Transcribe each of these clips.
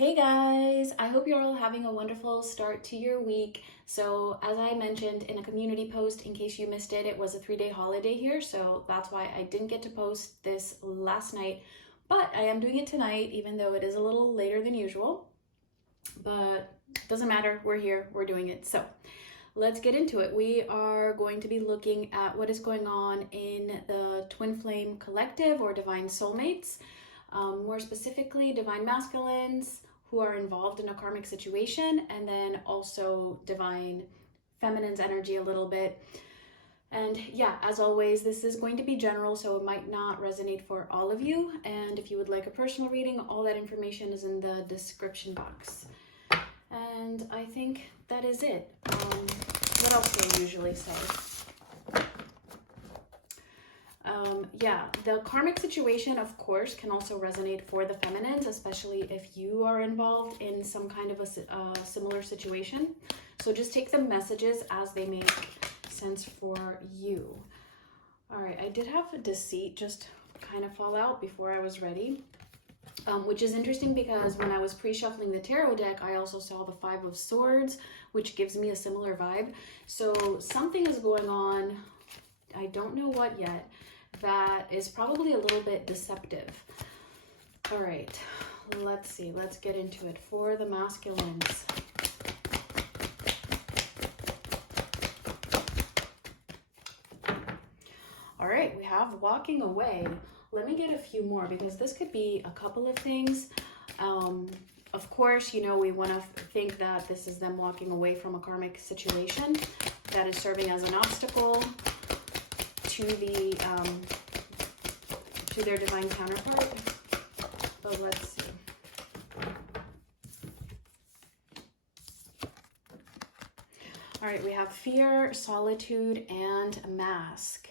Hey guys, I hope you're all having a wonderful start to your week. So as I mentioned in a community post, in case you missed it, it was a 3-day holiday here. So that's why I didn't get to post this last night, but I am doing it tonight, even though it is a little later than usual, but it doesn't matter. We're here, we're doing it. So let's get into it. We are going to be looking at what is going on in the Twin Flame Collective or Divine Soulmates. More specifically, divine masculines who are involved in a karmic situation, and then also divine feminine's energy a little bit. And yeah, as always, this is going to be general, so it might not resonate for all of you. And if you would like a personal reading, all that information is in the description box. And I think that is it. What else do I usually say? Yeah, the karmic situation, of course, can also resonate for the feminines, especially if you are involved in some kind of a similar situation. So just take the messages as they make sense for you. All right, I did have a deceit just kind of fall out before I was ready, which is interesting because when I was pre-shuffling the tarot deck, I also saw the 5 of Swords, which gives me a similar vibe. So something is going on, I don't know what yet, that is probably a little bit deceptive. All right, let's see. Let's get into it. For the masculines. All right, we have walking away. Let me get a few more because this could be a couple of things. Of course, you know, we want to think that this is them walking away from a karmic situation that is serving as an obstacle to the to their divine counterpart. But let's see. All right, we have fear, solitude, and a mask.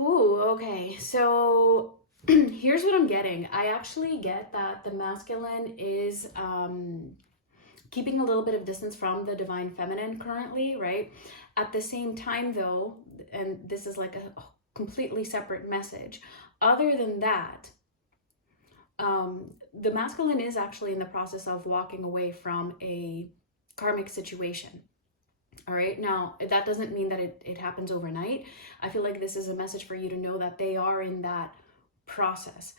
Ooh, okay. So here's what I'm getting. I actually get that the masculine is keeping a little bit of distance from the divine feminine currently, right? At the same time though, and this is like a completely separate message, other than that, the masculine is actually in the process of walking away from a karmic situation. All right, now that doesn't mean that it happens overnight. I feel like this is a message for you to know that they are in that process.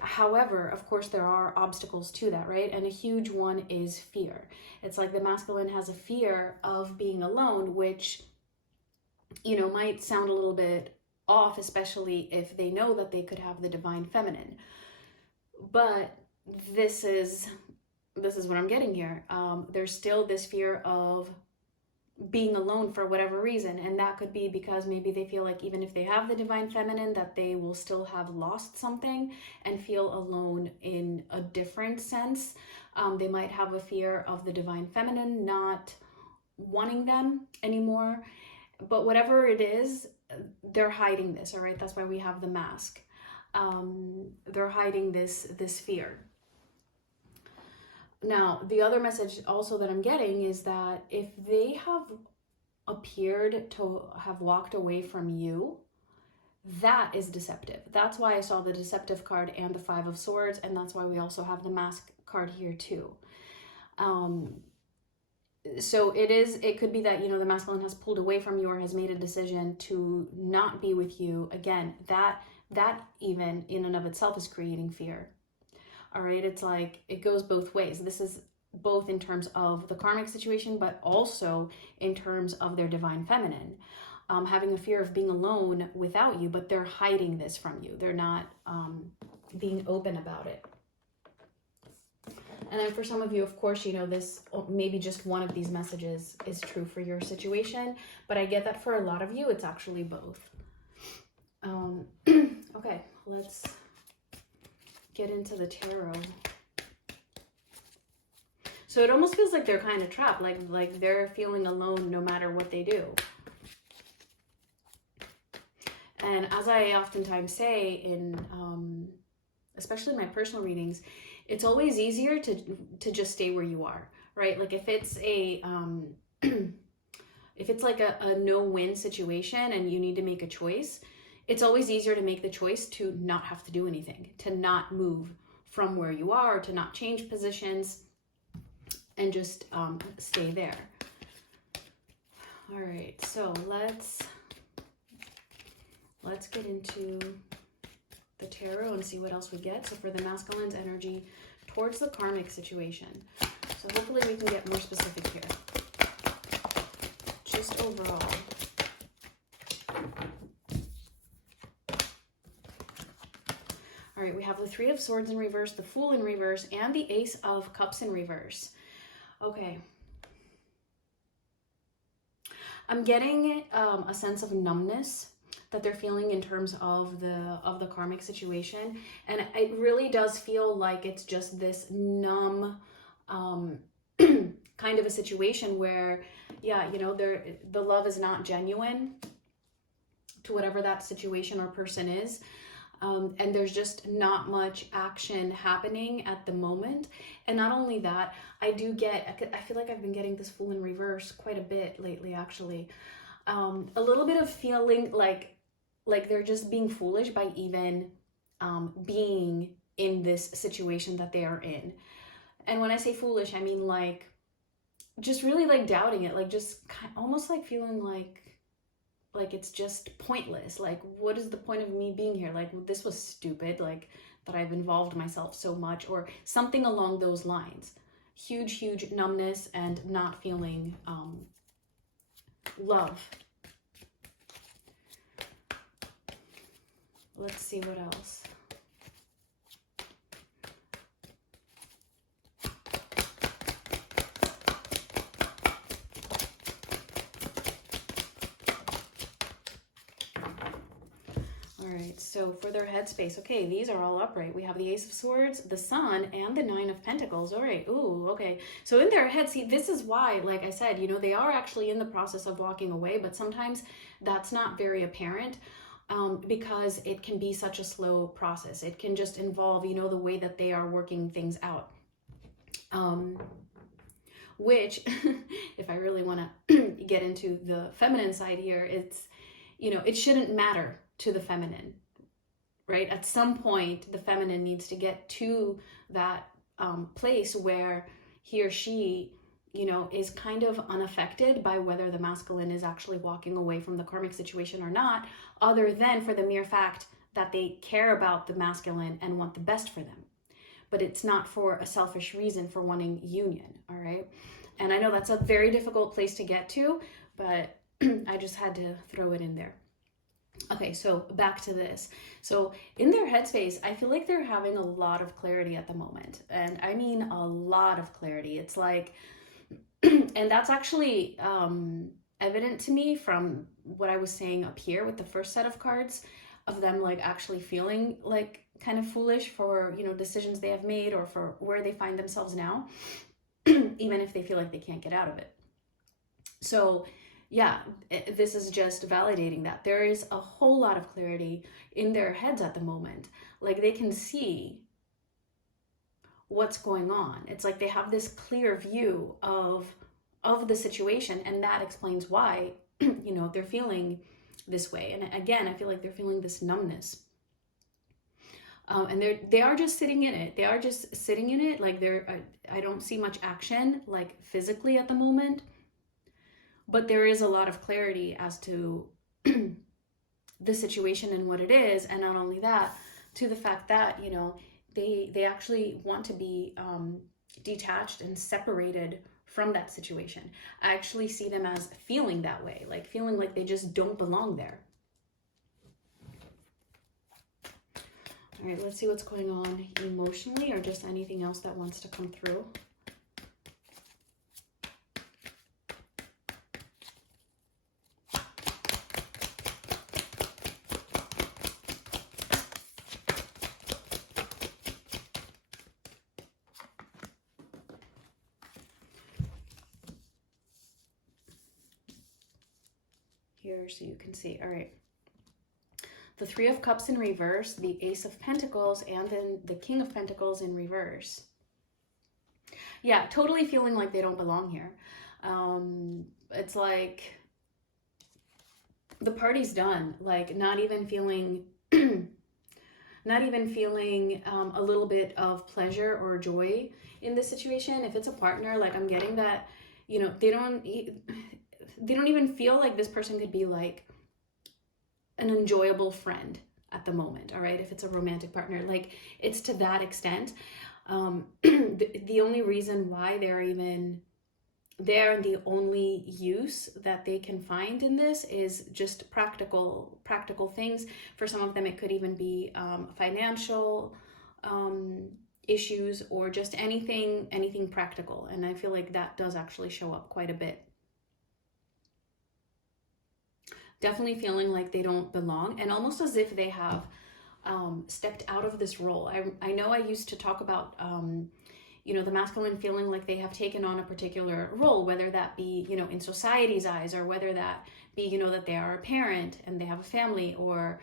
However, of course, there are obstacles to that, right? And a huge one is fear. It's like the masculine has a fear of being alone, which, you know, might sound a little bit off, especially if they know that they could have the divine feminine. But this is what I'm getting here. There's still this fear of being alone for whatever reason, and that could be because maybe they feel like even if they have the divine feminine, that they will still have lost something and feel alone in a different sense. They might have a fear of the divine feminine not wanting them anymore, but whatever it is, they're hiding this. All right, that's why we have the mask. They're hiding this fear. Now, the other message also that I'm getting is that if they have appeared to have walked away from you, that is deceptive. That's why I saw the deceptive card and the 5 of Swords, and that's why we also have the mask card here too. So it could be that, you know, the masculine has pulled away from you or has made a decision to not be with you. Again, that even in and of itself is creating fear. All right, it's like it goes both ways. This is both in terms of the karmic situation, but also in terms of their divine feminine. Having a fear of being alone without you, but they're hiding this from you. They're not being open about it. And then for some of you, of course, you know, this, maybe just one of these messages is true for your situation, but I get that for a lot of you, it's actually both. Okay, let's get into the tarot. So it almost feels like they're kind of trapped, like they're feeling alone no matter what they do. And as I oftentimes say in, especially my personal readings, it's always easier to just stay where you are, right? Like if it's a, if it's like a no-win situation and you need to make a choice, it's always easier to make the choice to not have to do anything, to not move from where you are, to not change positions, and just stay there. All right, so let's get into the tarot and see what else we get. So for the masculine's energy towards the karmic situation. So hopefully we can get more specific here. Just overall. All right, we have the Three of Swords in reverse, the Fool in reverse, and the Ace of Cups in reverse. Okay. I'm getting a sense of numbness that they're feeling in terms of the karmic situation, and it really does feel like it's just this numb kind of a situation where, yeah, you know, the love is not genuine to whatever that situation or person is. And there's just not much action happening at the moment. And not only that, I feel like I've been getting this Fool in reverse quite a bit lately, actually. A little bit of feeling like they're just being foolish by even being in this situation that they are in. And when I say foolish, I mean like just really like doubting it, like just almost like feeling like it's just pointless. Like, what is the point of me being here? Like, this was stupid, like that I've involved myself so much, or something along those lines. Huge numbness and not feeling love. Let's see what else. Alright, so for their headspace, okay, these are all upright. We have the Ace of Swords, the Sun, and the Nine of Pentacles. Alright, ooh, okay. So in their head, see, this is why, like I said, you know, they are actually in the process of walking away, but sometimes that's not very apparent because it can be such a slow process. It can just involve, you know, the way that they are working things out. Which, if I really want to get into the feminine side here, it's, you know, it shouldn't matter to the feminine, right? At some point, the feminine needs to get to that place where he or she, you know, is kind of unaffected by whether the masculine is actually walking away from the karmic situation or not, other than for the mere fact that they care about the masculine and want the best for them. But it's not for a selfish reason for wanting union, all right? And I know that's a very difficult place to get to, but I just had to throw it in there. Okay, so back to this. So in their headspace, I feel like they're having a lot of clarity at the moment. And I mean a lot of clarity. It's like, and that's actually evident to me from what I was saying up here with the first set of cards of them like actually feeling like kind of foolish for, you know, decisions they have made or for where they find themselves now, even if they feel like they can't get out of it. So yeah, this is just validating that there is a whole lot of clarity in their heads at the moment. Like they can see what's going on. It's like they have this clear view of the situation, and that explains why, you know, they're feeling this way. And again, I feel like they're feeling this numbness. And they are just sitting in it. They are just sitting in it. Like I don't see much action like physically at the moment. But there is a lot of clarity as to the situation and what it is. And not only that, to the fact that, you know, they actually want to be detached and separated from that situation. I actually see them as feeling that way, like feeling like they just don't belong there. All right, let's see what's going on emotionally or just anything else that wants to come through. Here so you can see. All right. The Three of Cups in reverse, the Ace of Pentacles, and then the King of Pentacles in reverse. Yeah, totally feeling like they don't belong here. It's like the party's done. Like not even feeling not even feeling a little bit of pleasure or joy in this situation. If it's a partner, like I'm getting that, you know, they don't even feel like this person could be like an enjoyable friend at the moment. All right, if it's a romantic partner, like it's to that extent. The only reason why they're even there and the only use that they can find in this is just practical things. For some of them, it could even be financial issues, or just anything practical. And I feel like that does actually show up quite a bit. Definitely feeling like they don't belong, and almost as if they have stepped out of this role. I know I used to talk about you know, the masculine feeling like they have taken on a particular role, whether that be, you know, in society's eyes, or whether that be, you know, that they are a parent and they have a family, or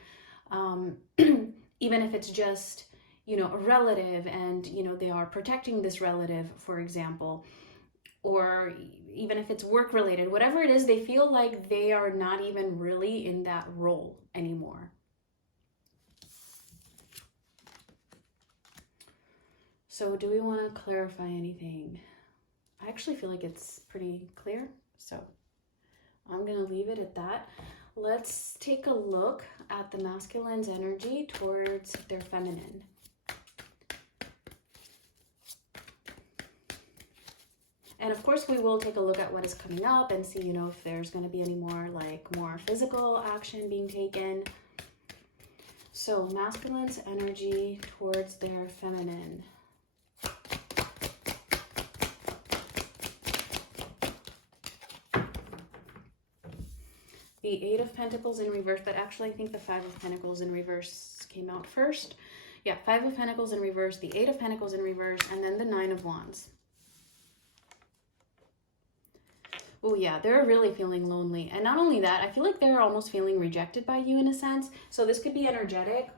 even if it's just, you know, a relative and, you know, they are protecting this relative, for example, or even if it's work related, whatever it is, they feel like they are not even really in that role anymore. So do we want to clarify anything? I actually feel like it's pretty clear, so I'm going to leave it at that. Let's take a look at the masculine's energy towards their feminine. And of course, we will take a look at what is coming up and see, you know, if there's going to be any more, like, more physical action being taken. So masculine's energy towards their feminine. The Eight of Pentacles in reverse, but actually I think the Five of Pentacles in reverse came out first. Yeah, Five of Pentacles in reverse, the Eight of Pentacles in reverse, and then the Nine of Wands. Oh yeah, they're really feeling lonely. And not only that, I feel like they're almost feeling rejected by you in a sense. So this could be energetic,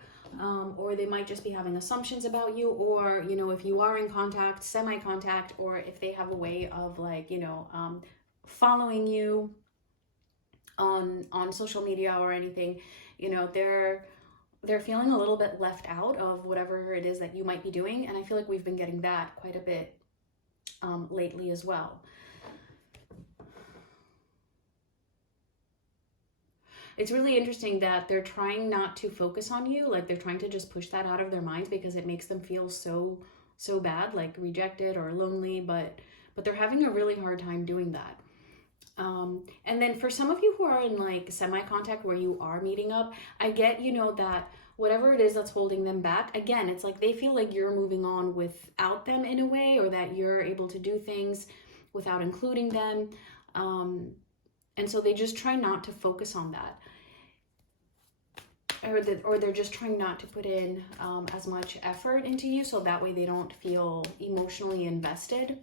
or they might just be having assumptions about you, or, you know, if you are in contact, semi-contact, or if they have a way of, like, you know, following you on social media or anything, you know, they're feeling a little bit left out of whatever it is that you might be doing. And I feel like we've been getting that quite a bit lately as well. It's really interesting that they're trying not to focus on you, like they're trying to just push that out of their minds because it makes them feel so bad, like rejected or lonely, but they're having a really hard time doing that. And then for some of you who are in like semi-contact where you are meeting up, I get, you know, that whatever it is that's holding them back, again, it's like they feel like you're moving on without them in a way, or that you're able to do things without including them. And so they just try not to focus on that. Or they're just trying not to put in as much effort into you, so that way they don't feel emotionally invested.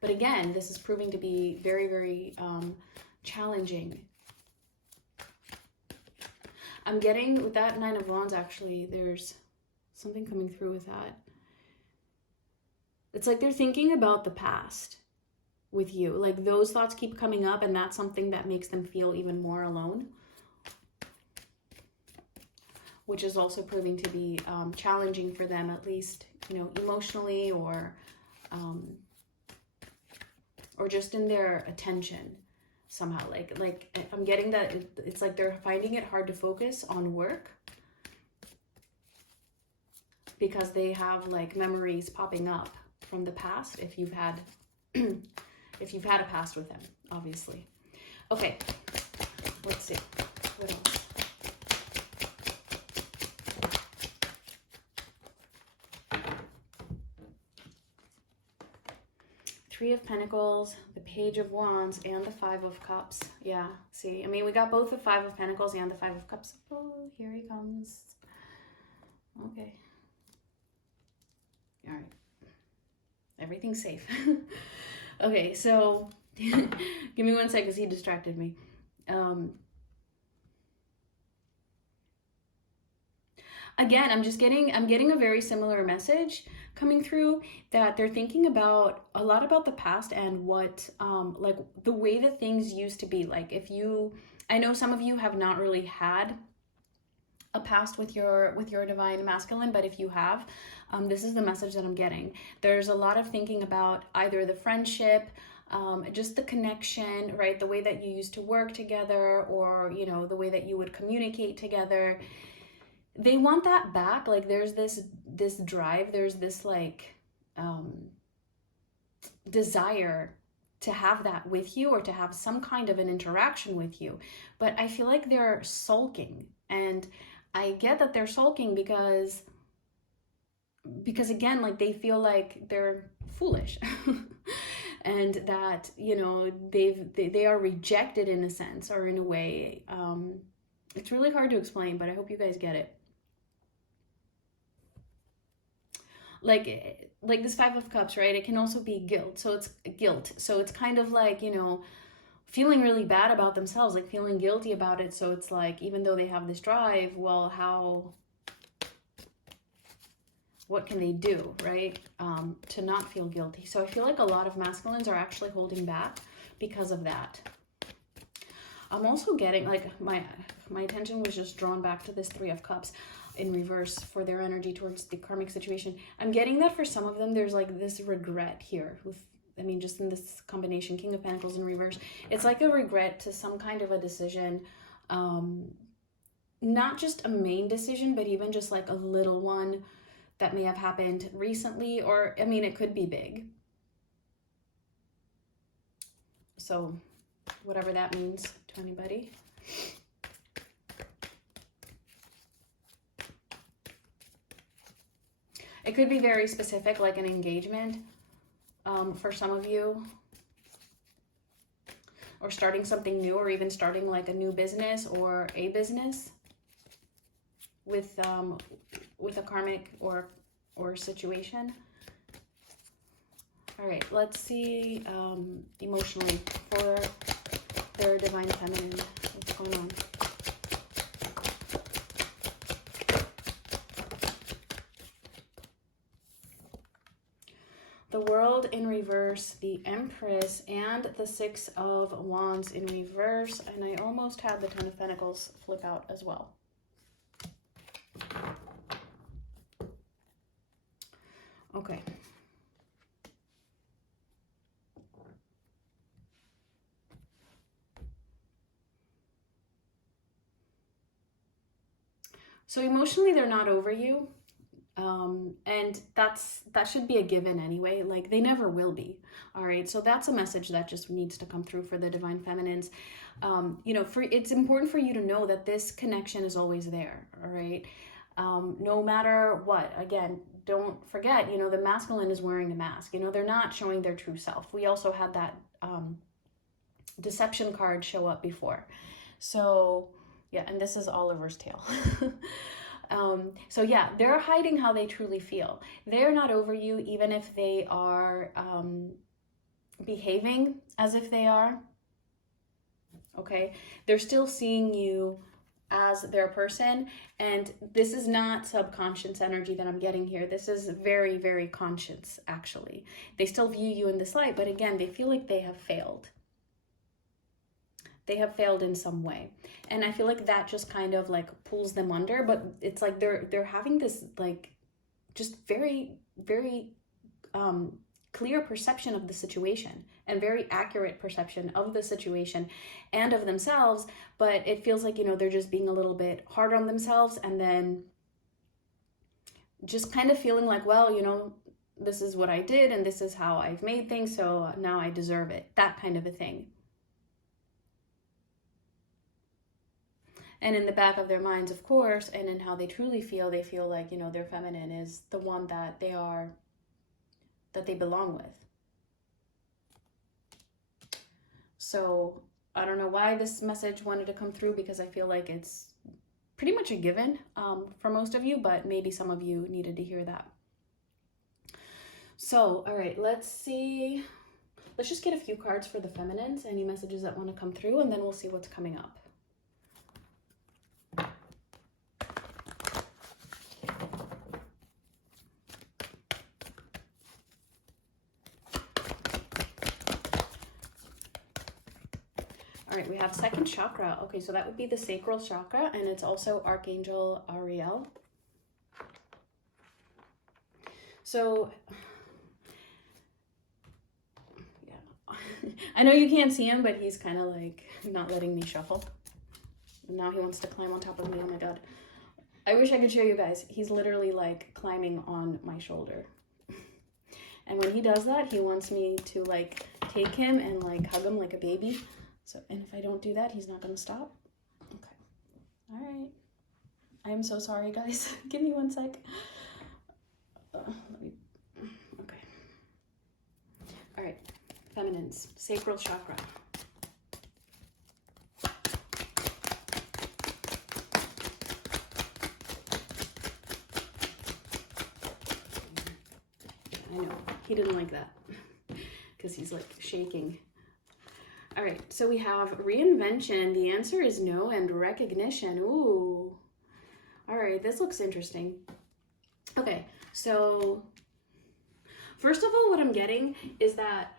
But again, this is proving to be very, very challenging. I'm getting, with that Nine of Wands, actually, there's something coming through with that. It's like they're thinking about the past with you. Like those thoughts keep coming up, and that's something that makes them feel even more alone, which is also proving to be challenging for them, at least, you know, emotionally, or just in their attention somehow. Like I'm getting that it's like they're finding it hard to focus on work because they have like memories popping up from the past, if you've had if you've had a past with them, obviously. Okay, let's see what else. Three of Pentacles, the Page of Wands, and the Five of Cups. Yeah, see, I mean, we got both the Five of Pentacles and the Five of Cups. Oh, here he comes. Okay. All right. Everything's safe. Okay, so give me 1 second, because he distracted me. Again, I'm getting a very similar message coming through, that they're thinking about a lot about the past and what like the way that things used to be. Like if you, I know some of you have not really had a past with your divine masculine, but if you have, this is the message that I'm getting. There's a lot of thinking about either the friendship, just the connection, right? The way that you used to work together, or, you know, the way that you would communicate together. They want that back. Like there's this drive, there's this like desire to have that with you, or to have some kind of an interaction with you. But I feel like they're sulking, and I get that they're sulking because again, like they feel like they're foolish and that, you know, they are rejected in a sense, or in a way. It's really hard to explain, but I hope you guys get it. Like this Five of Cups, right? It can also be guilt. So it's guilt. So it's kind of like, you know, feeling really bad about themselves, like feeling guilty about it. So it's like, even though they have this drive, well, what can they do, right? To not feel guilty. So I feel like a lot of masculines are actually holding back because of that. I'm also getting, like, my attention was just drawn back to this Three of Cups in reverse for their energy towards the karmic situation. I'm getting that for some of them, there's like this regret here with, I mean, just in this combination, King of Pentacles in reverse. It's like a regret to some kind of a decision. Not just a main decision, but even just like a little one that may have happened recently, or, I mean, it could be big. So whatever that means to anybody. It could be very specific, like an engagement for some of you, or starting something new, or even starting like a new business or a business with a karmic or situation. All right, let's see emotionally for their divine feminine. What's going on? The World in reverse, the Empress, and the Six of Wands in reverse. And I almost had the Ten of Pentacles flip out as well. Okay. So emotionally, they're not over you. And that should be a given anyway. Like, they never will be. All right. So that's a message that just needs to come through for the divine feminines. You know, it's important for you to know that this connection is always there. All right. No matter what. Again, don't forget, you know, the masculine is wearing a mask. You know, they're not showing their true self. We also had that deception card show up before. So yeah, and this is Oliver's tail. So yeah, they're hiding how they truly feel. They're not over you, even if they are behaving as if they are. Okay, they're still seeing you as their person, and this is not subconscious energy that I'm getting here. This is very, very conscious, actually. They still view you in this light, but again, they feel like they have failed. They have failed in some way. And I feel like that just kind of like pulls them under, but it's like they're having this like just very, very clear perception of the situation, and very accurate perception of the situation and of themselves. But it feels like, you know, they're just being a little bit hard on themselves, and then just kind of feeling like, well, you know, this is what I did and this is how I've made things, so now I deserve it. That kind of a thing. And in the back of their minds, of course, and in how they truly feel, they feel like, you know, their feminine is the one that they are, that they belong with. So I don't know why this message wanted to come through, because I feel like it's pretty much a given for most of you, but maybe some of you needed to hear that. So, all right, let's see. Let's just get a few cards for the feminines, any messages that want to come through, and then we'll see what's coming up. All right, we have second chakra. Okay, so that would be the sacral chakra, and it's also Archangel Ariel. So, yeah, I know you can't see him, but he's kind of like not letting me shuffle. Now he wants to climb on top of me. Oh my God. I wish I could show you guys. He's literally like climbing on my shoulder. And when he does that, he wants me to like take him and like hug him like a baby. So, and if I don't do that, he's not going to stop. Okay. All right. I am so sorry, guys. Give me one sec. Okay. All right. Feminines, sacral chakra. I know, he didn't like that because he's like shaking. All right, so we have reinvention. The answer is no, and recognition. Ooh. All right, this looks interesting. Okay, so first of all, what I'm getting is that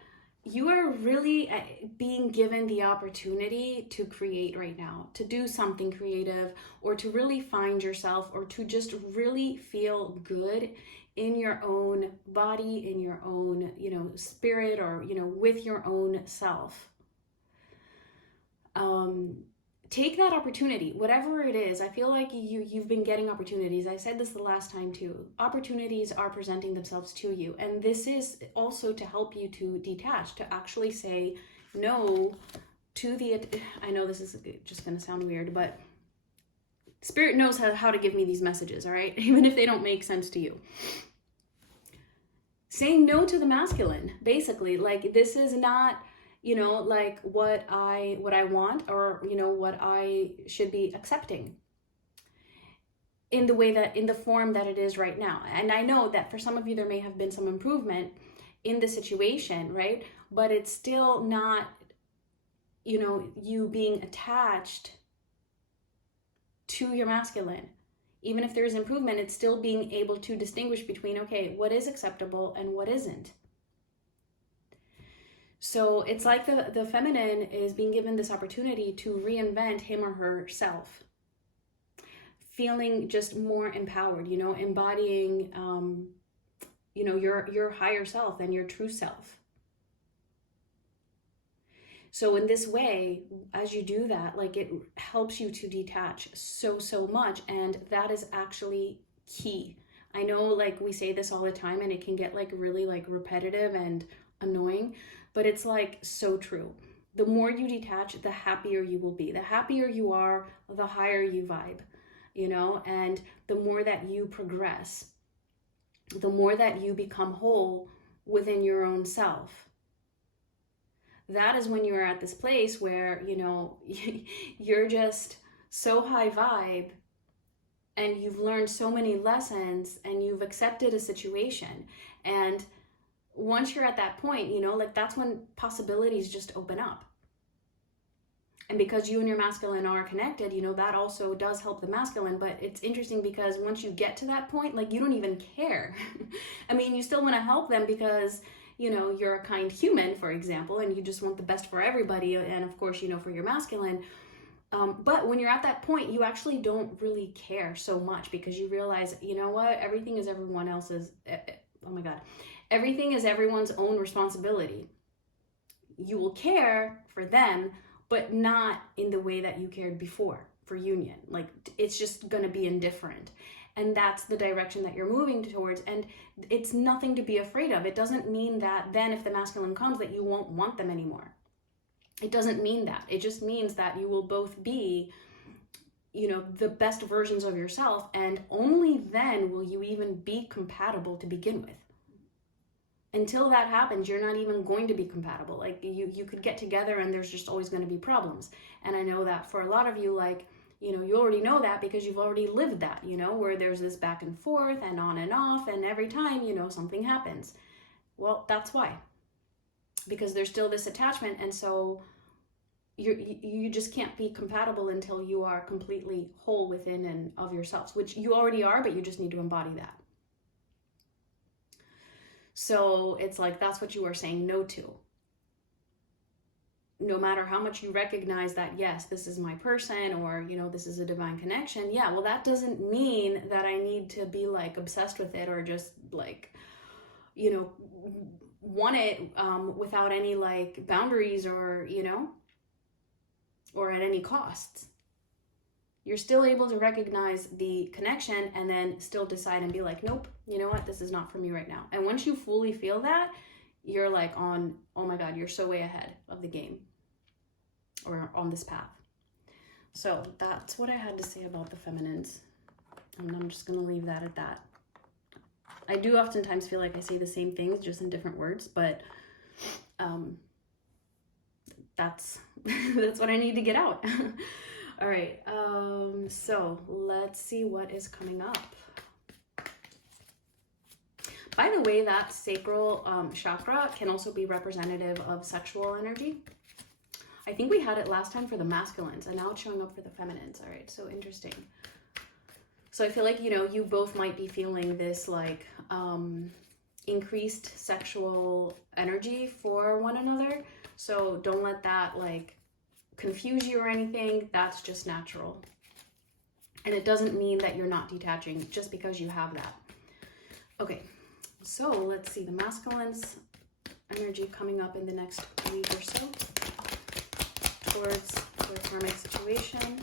you are really being given the opportunity to create right now, to do something creative, or to really find yourself, or to just really feel good in your own body, in your own, spirit, or, with your own self. Take that opportunity, whatever it is. I feel like you've been getting opportunities. I said this the last time too. Opportunities are presenting themselves to you. And this is also to help you to detach, to actually say no to I know this is just going to sound weird, but Spirit knows how to give me these messages, all right? Even if they don't make sense to you. Saying no to the masculine, basically. Like, this is not, like what I want, or, what I should be accepting in the form that it is right now. And I know that for some of you, there may have been some improvement in the situation, right? But it's still not, you being attached to your masculine. Even if there's improvement, it's still being able to distinguish between, okay, what is acceptable and what isn't. So it's like the feminine is being given this opportunity to reinvent him or herself, feeling just more empowered, embodying, your higher self and your true self. So in this way, as you do that, like, it helps you to detach so much. And that is actually key. I know, like, we say this all the time and it can get like really like repetitive and annoying, but it's like so true. The more you detach, the happier you will be. The happier you are, the higher you vibe, and the more that you progress, the more that you become whole within your own self. That is when you're at this place where, you're just so high vibe, and you've learned so many lessons, and you've accepted a situation. And once you're at that point, like, that's when possibilities just open up. And because you and your masculine are connected, that also does help the masculine. But it's interesting because once you get to that point, like, you don't even care. I mean, you still want to help them because, you're a kind human, for example, and you just want the best for everybody. And of course, for your masculine. But when you're at that point, you actually don't really care so much, because you realize, what? Everything is everyone else's. Oh my God. Everything is everyone's own responsibility. You will care for them, but not in the way that you cared before for union. Like, it's just going to be indifferent. And that's the direction that you're moving towards. And it's nothing to be afraid of. It doesn't mean that then if the masculine comes, that you won't want them anymore. It doesn't mean that. It just means that you will both be, the best versions of yourself. And only then will you even be compatible to begin with. Until that happens, you're not even going to be compatible. Like, you could get together and there's just always going to be problems. And I know that for a lot of you, like, you already know that because you've already lived that, where there's this back and forth and on and off, and every time, something happens. Well, that's why. Because there's still this attachment, and so you just can't be compatible until you are completely whole within and of yourselves, which you already are, but you just need to embody that. So it's like, that's what you are saying no to. no matter how much you recognize that, yes, this is my person, or, you know, this is a divine connection. Yeah, well, that doesn't mean that I need to be like obsessed with it, or just like, you know, want it without any like boundaries, or, you know, or at any costs. You're still able to recognize the connection and then still decide and be like, nope, you know what, this is not for me right now. And once you fully feel that, you're like on, oh my God, you're so way ahead of the game, or on this path. So that's what I had to say about the feminines. And I'm just going to leave that at that. I do oftentimes feel like I say the same things, just in different words, but that's what I need to get out. All right, so let's see what is coming up. By the way, that sacral chakra can also be representative of sexual energy. I think we had it last time for the masculines, and now it's showing up for the feminines. All right, so interesting. So I feel like, you know, you both might be feeling this like increased sexual energy for one another. So don't let that like confuse you or anything. That's just natural. And it doesn't mean that you're not detaching just because you have that. Okay, so let's see the masculine's energy coming up in the next week or so towards their karmic situation.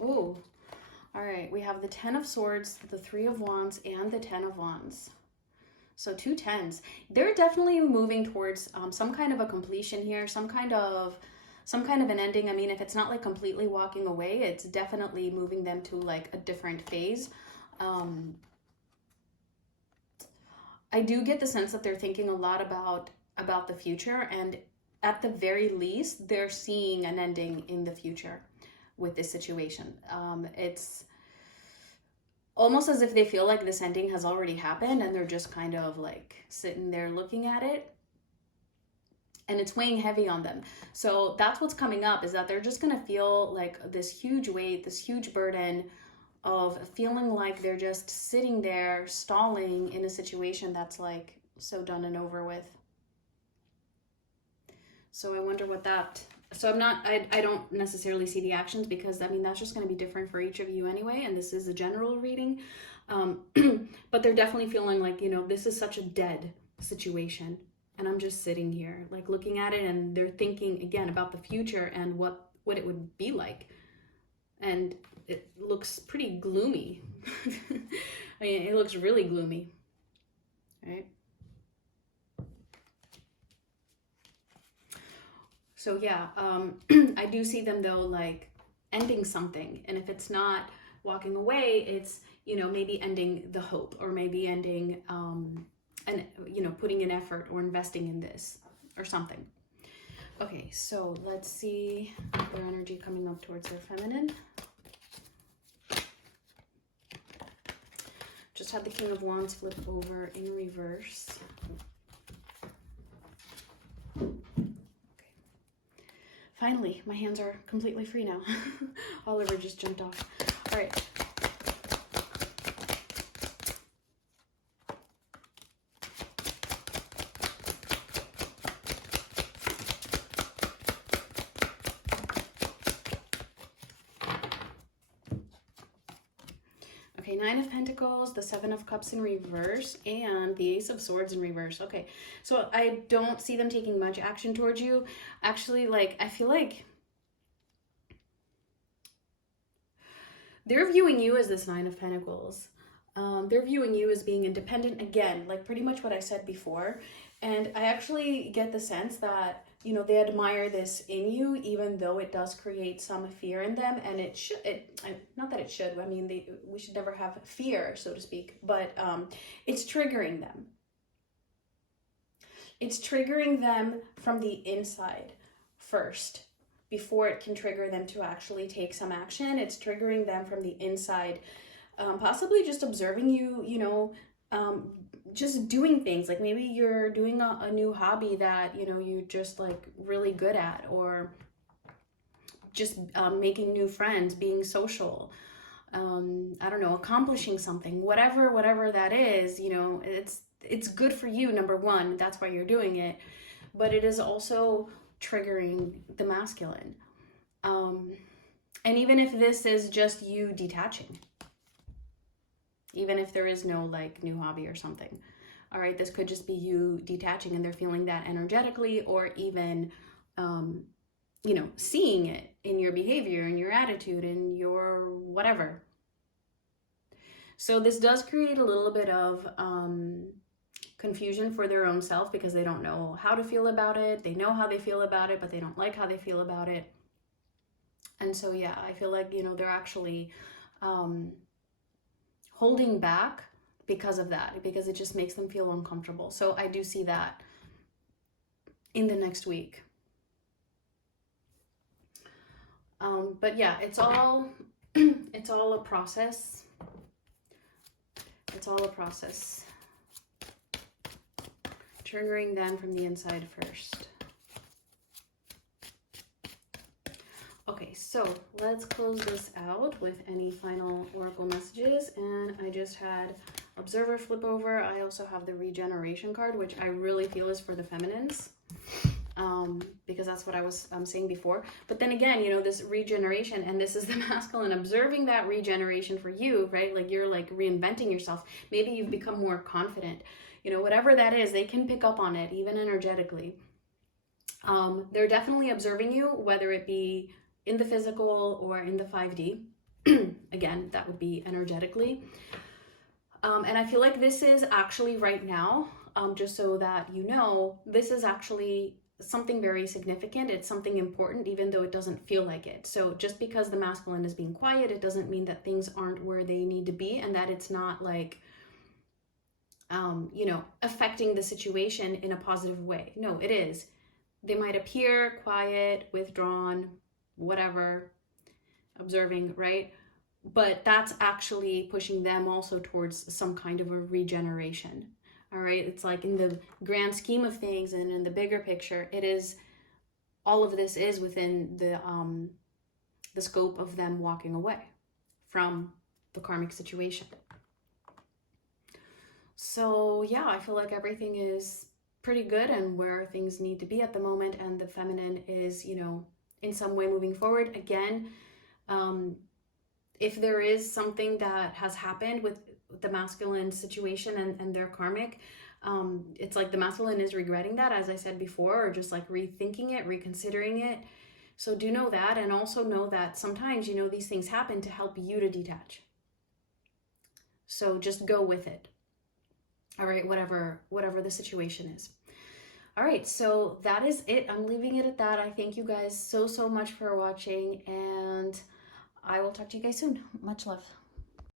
Oh, all right, we have the 10 of Swords, the 3 of Wands, and the 10 of Wands. So 2 10s. They're definitely moving towards some kind of a completion here, some kind of an ending. I mean, if it's not like completely walking away, it's definitely moving them to like a different phase. I do get the sense that they're thinking a lot about the future, and at the very least, they're seeing an ending in the future with this situation. It's almost as if they feel like this ending has already happened, and they're just kind of like sitting there looking at it, and it's weighing heavy on them. So that's what's coming up, is that they're just going to feel like this huge weight, this huge burden of feeling like they're just sitting there stalling in a situation that's like so done and over with. So I wonder what that, so I don't necessarily see the actions, because I mean, that's just going to be different for each of you anyway. And this is a general reading. But they're definitely feeling like, you know, this is such a dead situation. And I'm just sitting here like looking at it, and they're thinking again about the future and what it would be like. And it looks pretty gloomy. I mean, it looks really gloomy, right? So yeah, I do see them though, like ending something. And if it's not walking away, it's, you know, maybe ending the hope, or maybe ending, and, you know, putting an effort or investing in this or something. Okay, so let's see their energy coming up towards their feminine. Just had the King of Wands flip over in reverse. Finally, my hands are completely free now. Oliver just jumped off. All right. Okay, 9 of Pentacles, the 7 of Cups in reverse, and the Ace of Swords in reverse. Okay, so I don't see them taking much action towards you. Actually, like, I feel like they're viewing you as this 9 of Pentacles. They're viewing you as being independent, again, like pretty much what I said before. And I actually get the sense that, you know, they admire this in you, even though it does create some fear in them. And it should, not that it should, I mean, we should never have fear, so to speak, but it's triggering them. It's triggering them from the inside first, before it can trigger them to actually take some action. It's triggering them from the inside, possibly just observing you, you know, just doing things. Like maybe you're doing a new hobby that, you know, you're just like really good at, or just making new friends, being social. I don't know, accomplishing something, whatever that is, you know, it's good for you, number one, that's why you're doing it, but it is also triggering the masculine. And even if this is just you detaching, even if there is no like new hobby or something, all right, this could just be you detaching and they're feeling that energetically, or even, you know, seeing it in your behavior, in your attitude, in your whatever. So this does create a little bit of confusion for their own self, because they don't know how to feel about it. They know how they feel about it, but they don't like how they feel about it. And so, yeah, I feel like, you know, they're actually holding back because of that, because it just makes them feel uncomfortable. So I do see that in the next week. But yeah, it's all it's all a process. It's all a process. Triggering them from the inside first. Okay, so let's close this out with any final oracle messages. And I just had Observer flip over. I also have the Regeneration card, which I really feel is for the feminines, because that's what I was saying before. But then again, you know, this regeneration, and this is the masculine observing that regeneration for you, right? Like you're like reinventing yourself. Maybe you've become more confident, you know, whatever that is, they can pick up on it, even energetically. They're definitely observing you, whether it be in the physical or in the 5D. Again, that would be energetically. And I feel like this is actually right now, just so that you know, this is actually something very significant. It's something important, even though it doesn't feel like it. So just because the masculine is being quiet, it doesn't mean that things aren't where they need to be, and that it's not like, you know, affecting the situation in a positive way. No, it is. They might appear quiet, withdrawn, whatever, observing, right? But that's actually pushing them also towards some kind of a regeneration. All right, it's like in the grand scheme of things and in the bigger picture, it is, all of this is within the scope of them walking away from the karmic situation. So yeah, I feel like everything is pretty good and where things need to be at the moment, and the feminine is, you know, in some way moving forward. Again, if there is something that has happened with the masculine situation and their karmic, it's like the masculine is regretting that, as I said before, or just like rethinking it, reconsidering it. So do know that, and also know that sometimes, you know, these things happen to help you to detach. So just go with it. All right, whatever the situation is. All right, so that is it. I'm leaving it at that. I thank you guys so much for watching, and I will talk to you guys soon. Much love.